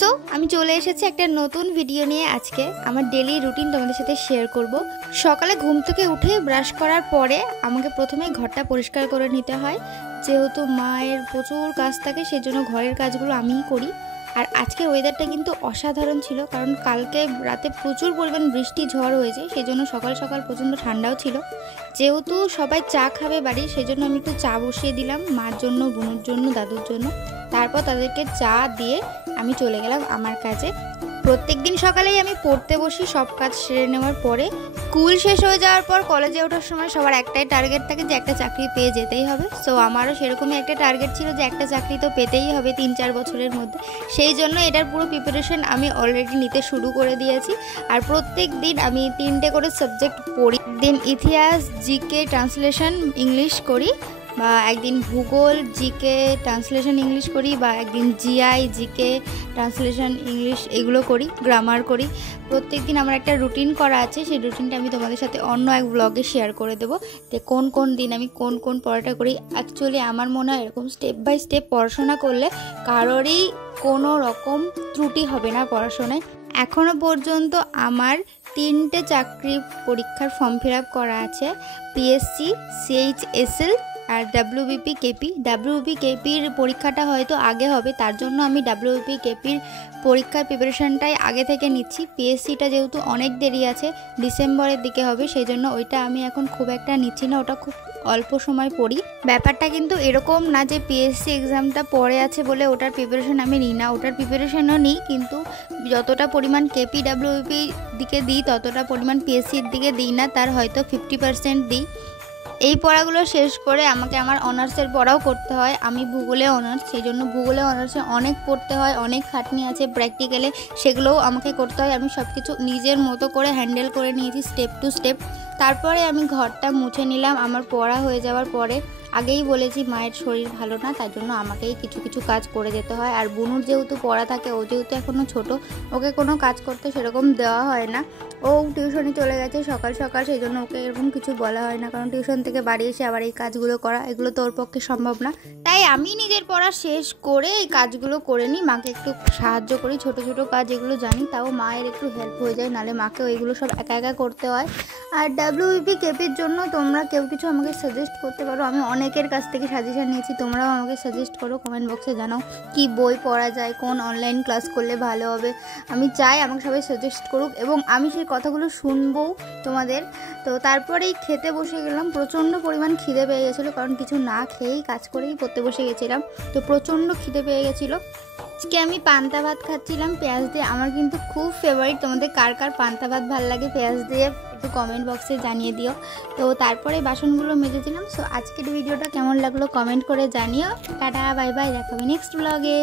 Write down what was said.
So আমি চলে এসেছি একটা নতুন ভিডিও নিয়ে। আজকে আমার ডেইলি রুটিন তোমাদের সাথে শেয়ার করব। সকালে ঘুম থেকে উঠে ব্রাশ করার পরে আমাকে প্রথমে ঘরটা পরিষ্কার করে নিতে হয়, যেহেতু মায়ের প্রচুর কাজ থাকে সেজন্য ঘরের কাজগুলো আমিই করি। আর আজকে ওয়েদারটা কিন্তু অসাধারণ ছিল, কারণ কালকে রাতে প্রচুর পরিমাণ বৃষ্টি ঝড় হয়েছে, সেই জন্য সকাল সকাল প্রচণ্ড ঠান্ডাও ছিল। যেহেতু সবাই চা খাবে বাড়ির, সেই জন্য আমি একটু চা বসিয়ে দিলাম মার জন্য, বোনের জন্য, দাদুর জন্য। তারপর তাদেরকে চা দিয়ে আমি চলে গেলাম আমার কাজে। প্রত্যেক দিন সকালেই আমি পড়তে বসি সব কাজ সেরে নেওয়ার পরে। স্কুল শেষ হয়ে যাওয়ার পর কলেজে ওঠার সময় সবার একটাই টার্গেট থাকে যে একটা চাকরি পেয়ে যেতেই হবে। সো আমারও সেরকমই একটা টার্গেট ছিল যে একটা চাকরি তো পেতেই হবে 3-4 বছরের মধ্যে। সেই জন্য এটার পুরো প্রিপারেশন আমি অলরেডি নিতে শুরু করে দিয়েছি। আর প্রত্যেক দিন আমি 3টে করে সাবজেক্ট পড়ি। দিন ইতিহাস, জিকে, ট্রান্সলেশন ইংলিশ করি, বা একদিন ভূগোল, জিকে, ট্রান্সলেশন ইংলিশ করি, বা একদিন জিআই, জিকে, ট্রান্সলেশন ইংলিশ এগুলো করি, গ্রামার করি। প্রত্যেক দিন আমার একটা রুটিন করা আছে, সেই রুটিনটা আমি তোমাদের সাথে অন্য এক ব্লগে শেয়ার করে দেবো যে কোন কোন দিন আমি কোন কোন পড়াটা করি। অ্যাকচুয়ালি আমার মনে হয় এরকম স্টেপ বাই স্টেপ পড়াশোনা করলে কারোরই কোনো রকম ত্রুটি হবে না পড়াশোনায়। এখনও পর্যন্ত আমার 3টে চাকরি পরীক্ষার ফর্ম ফিল আপ করা আছে, পিএসসি, সিএইচএসএল আর ডাব্লিউবিপি কেপি। ডাব্লিউবিপি কেপির পরীক্ষাটা হয়তো আগে হবে, তার জন্য আমি ডাব্লিউবিপি কেপির পরীক্ষার প্রিপারেশনটাই আগে থেকে নিচ্ছি। পিএসসিটা যেহেতু অনেক দেরি আছে, ডিসেম্বরের দিকে হবে, সেই জন্য ওইটা আমি এখন খুব একটা নিচ্ছি না, ওটা খুব অল্প সময় পড়ি। ব্যাপারটা কিন্তু এরকম না যে পিএসসি এক্সামটা পড়ে আছে বলে ওটার প্রিপারেশন আমি নিই না, ওটার প্রিপারেশনও নিই, কিন্তু যতটা পরিমাণ কেপি ডাব্লিউবিপির দিকে দিই ততটা পরিমাণ পিএসসির দিকে দিই না, তার হয়তো 50% দিই। এই পড়াগুলো শেষ করে আমাকে আমার অনার্সের পড়াও করতে হয়। আমি ভূগোলে অনার্স, সেই জন্য ভূগোলে অনার্সে অনেক পড়তে হয়, অনেক খাটনি আছে প্র্যাকটিক্যালে, সেগুলোও আমাকে করতে হয়। আমি সব কিছু নিজের মতো করে হ্যান্ডেল করে নিয়েছি স্টেপ টু স্টেপ। তারপরে আমি ঘরটা মুছে নিলাম আমার পড়া হয়ে যাওয়ার পরে। আগেই বলেছি মায়ের শরীর ভালো না, তার জন্য আমাকেই কিছু কিছু কাজ করে যেতে হয়। আর বুনুর যেহেতু পড়া থাকে, ও যেহেতু এখনও ছোট, ওকে কোনো কাজ করতে সেরকম দেওয়া হয় না। ও টিউশনে চলে গেছে সকাল সকাল, সেই জন্য ওকে এরকম কিছু বলা হয় না, কারণ টিউশন থেকে বাড়ি এসে আবার এই কাজগুলো করা, এগুলো তো ওর পক্ষে সম্ভব না। তাই আমি নিজের পড়া শেষ করে এই কাজগুলো করে নিই, মাকে একটু সাহায্য করি, ছোট ছোট কাজ এগুলো জানি, তাও মায়ের একটু হেল্প হয়ে যায়, নাহলে মাকেও এগুলো সব একা একা করতে হয়। আর ডাব্লিউবিপি কেপির জন্য তোমরা কেউ কিছু আমাকে সাজেস্ট করতে পারো, আমি অনেকের কাছ থেকে সাজেশন নিয়েছি, তোমরাও আমাকে সাজেস্ট করো, কমেন্ট বক্সে জানাও কি বই পড়া যায়, কোন অনলাইন ক্লাস করলে ভালো হবে। আমি চাই আমাকে সবাই সাজেস্ট করুক এবং আমি সেই কথাগুলো শুনবো তোমাদের। তো তারপরেই খেতে বসে গেলাম, প্রচণ্ড পরিমাণ খিদে পেয়ে গেছিলো, কারণ কিছু না খেয়েই কাজ করেই পড়তে বসে গেছিলাম, তো প্রচণ্ড খিদে পেয়ে গেছিলো। আজকে আমি পান্তা ভাত খাচ্ছিলাম পেঁয়াজ দিয়ে, আমার কিন্তু খুব ফেভারিট। তোমাদের কার কার পান্তা ভাত ভালো লাগে পেঁয়াজ দিয়ে একটু কমেন্ট বক্সে জানিয়ে দিও। তো তারপরে বাসনগুলো মেজেছিলাম। সো আজকের ভিডিওটা কেমন লাগলো কমেন্ট করে জানিও। টাটা, বাই বাই, দেখাবে নেক্সট ব্লগে।